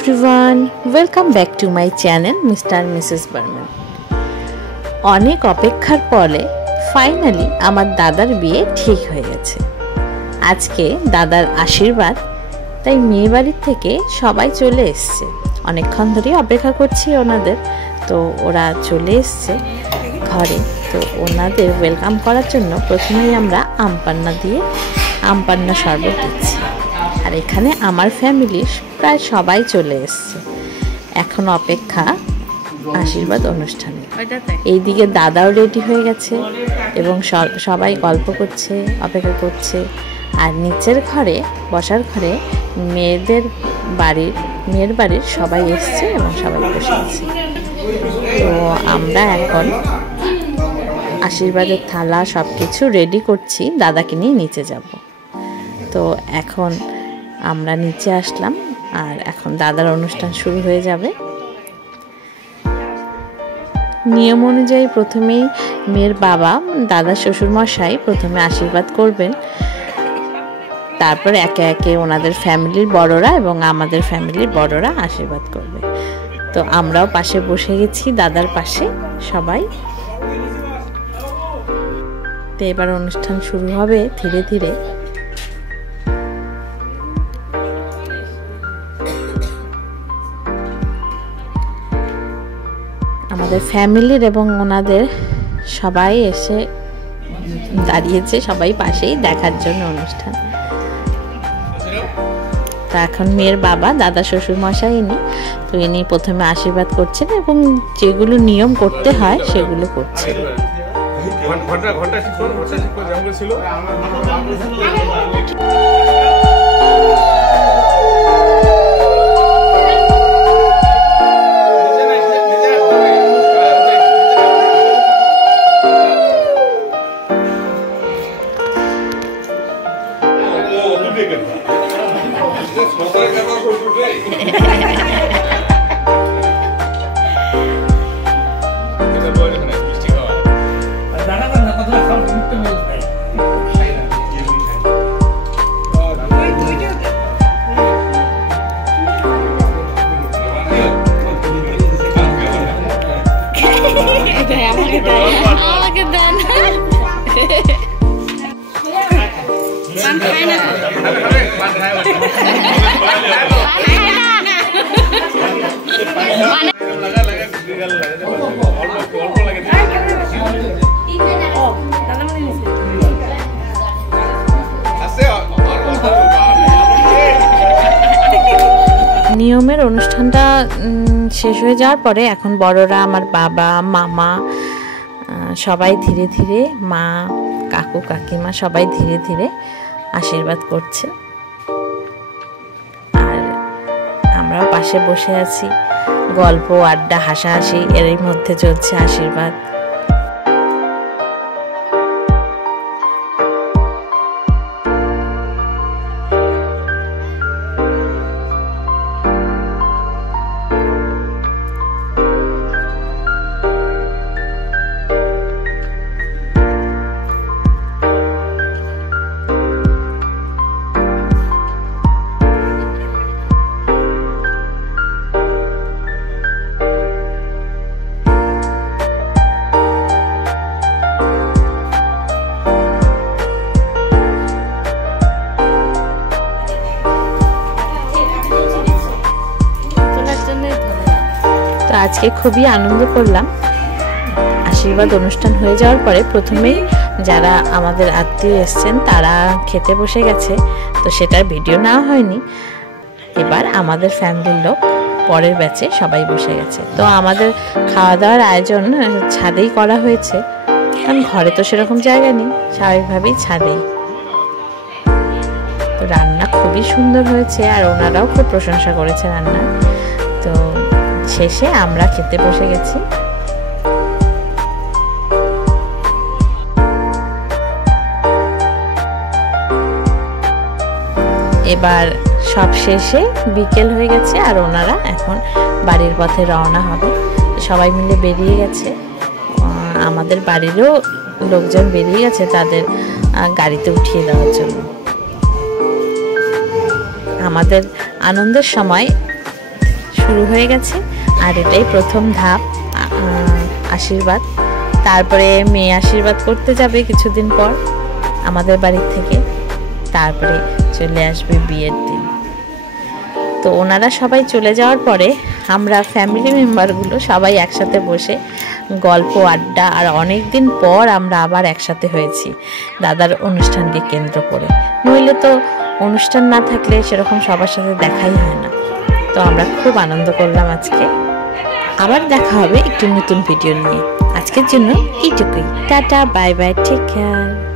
Everyone, welcome back to my channel mister Mrs Barman. অনেক অপেক্ষার পরে ফাইনালি আমার দাদার বিয়ে ঠিক হয়ে গেছে। আজকে দাদার আশীর্বাদ, তাই মেয়ে বাড়ির থেকে সবাই চলে এসছে। অনেকক্ষণ ধরেই অপেক্ষা করছি ওনাদের, তো ওরা চলে এসছে ঘরে। তো ওনাদের ওয়েলকাম করার জন্য প্রথমেই আমরা আমপান্না দিয়ে আমপান্না শরবত দিচ্ছি। আর এখানে আমার ফ্যামিলির প্রায় সবাই চলে এসছে। এখন অপেক্ষা আশীর্বাদ অনুষ্ঠানে। এইদিকে দাদাও রেডি হয়ে গেছে এবং সবাই গল্প করছে, অপেক্ষা করছে। আর নিচের ঘরে, বসার ঘরে মেয়ের বাড়ির সবাই এসছে এবং সবাই বসে আছে। তো আমরা এখন আশীর্বাদের থালা সব কিছু রেডি করছি, দাদাকে নিয়ে নিচে যাব। তো এখন আমরা নিচে আসলাম আর এখন দাদার অনুষ্ঠান শুরু হয়ে যাবে। নিয়ম অনুযায়ী প্রথমেই মেয়ের বাবা, দাদা শ্বশুরমশাই প্রথমে আশীর্বাদ করবেন, তারপর একে একে ওনাদের ফ্যামিলির বড়রা এবং আমাদের ফ্যামিলির বড়রা আশীর্বাদ করবে। তো আমরাও পাশে বসে গেছি, দাদার পাশে সবাই। তো এবার অনুষ্ঠান শুরু হবে ধীরে ধীরে। আমাদের ফ্যামিলির এবং ওনাদের সবাই এসে দাঁড়িয়েছে, সবাই পাশেই দেখার জন্য অনুষ্ঠান। তা এখন মেয়ের বাবা, দাদা শ্বশুর মশাই ইনি, তো ইনি প্রথমে আশীর্বাদ করছেন এবং যেগুলো নিয়ম করতে হয় সেগুলো করছেন। নিয়মের অনুষ্ঠানটা শেষ হয়ে যাওয়ার পরে এখন বড়রা, আমার বাবা, মামা, সবাই ধীরে ধীরে, মা, কাকু, কাকিমা সবাই ধীরে ধীরে আশীর্বাদ করছে। আর আমরাও পাশে বসে আছি, গল্প, আড্ডা, হাসাহাসি এরই মধ্যে চলছে আশীর্বাদ। তো আজকে খুবই আনন্দ করলাম। আশীর্বাদ অনুষ্ঠান হয়ে যাওয়ার পরে প্রথমেই যারা আমাদের আত্মীয় এসছেন তারা খেতে বসে গেছে, তো সেটার ভিডিও নেওয়া হয়নি। এবার আমাদের ফ্যামিলির লোক পরের ব্যাচে সবাই বসে গেছে। তো আমাদের খাওয়া দাওয়ার আয়োজন ছাদেই করা হয়েছে, কারণ ঘরে তো সেরকম জায়গা নেই, স্বাভাবিকভাবেই ছাদেই। তো রান্না খুবই সুন্দর হয়েছে আর ওনারাও খুব প্রশংসা করেছে রান্না। তো শেষে আমরা খেতে বসে গেছি। এবার সব শেষে বিকেল হয়ে গেছে আর ওনারা এখন বাড়ির পথে রওনা হবে। সবাই মিলে বেরিয়ে গেছে, আমাদের বাড়িরও লোকজন বেরিয়ে গেছে তাদের গাড়িতে উঠিয়ে দেওয়ার জন্য। আমাদের আনন্দের সময় শুরু হয়ে গেছে। আর এটাই প্রথম ধাপ, আশীর্বাদ। তারপরে মেয়ে আশীর্বাদ করতে যাবে কিছুদিন পর আমাদের বাড়ি থেকে, তারপরে চলে আসবে বিয়ের দিন। তো ওনারা সবাই চলে যাওয়ার পরে আমরা ফ্যামিলি মেম্বারগুলো সবাই একসাথে বসে গল্প আড্ডা, আর অনেক দিন পর আমরা আবার একসাথে হয়েছি দাদার অনুষ্ঠানকে কেন্দ্র করে। নইলে তো অনুষ্ঠান না থাকলে সেরকম সবার সাথে দেখাই হয় না। তো আমরা খুব আনন্দ করলাম আজকে। আবার দেখা হবে একটি নতুন ভিডিও নিয়ে। আজকের জন্য এইটুকুই। Tata, bye bye, take care.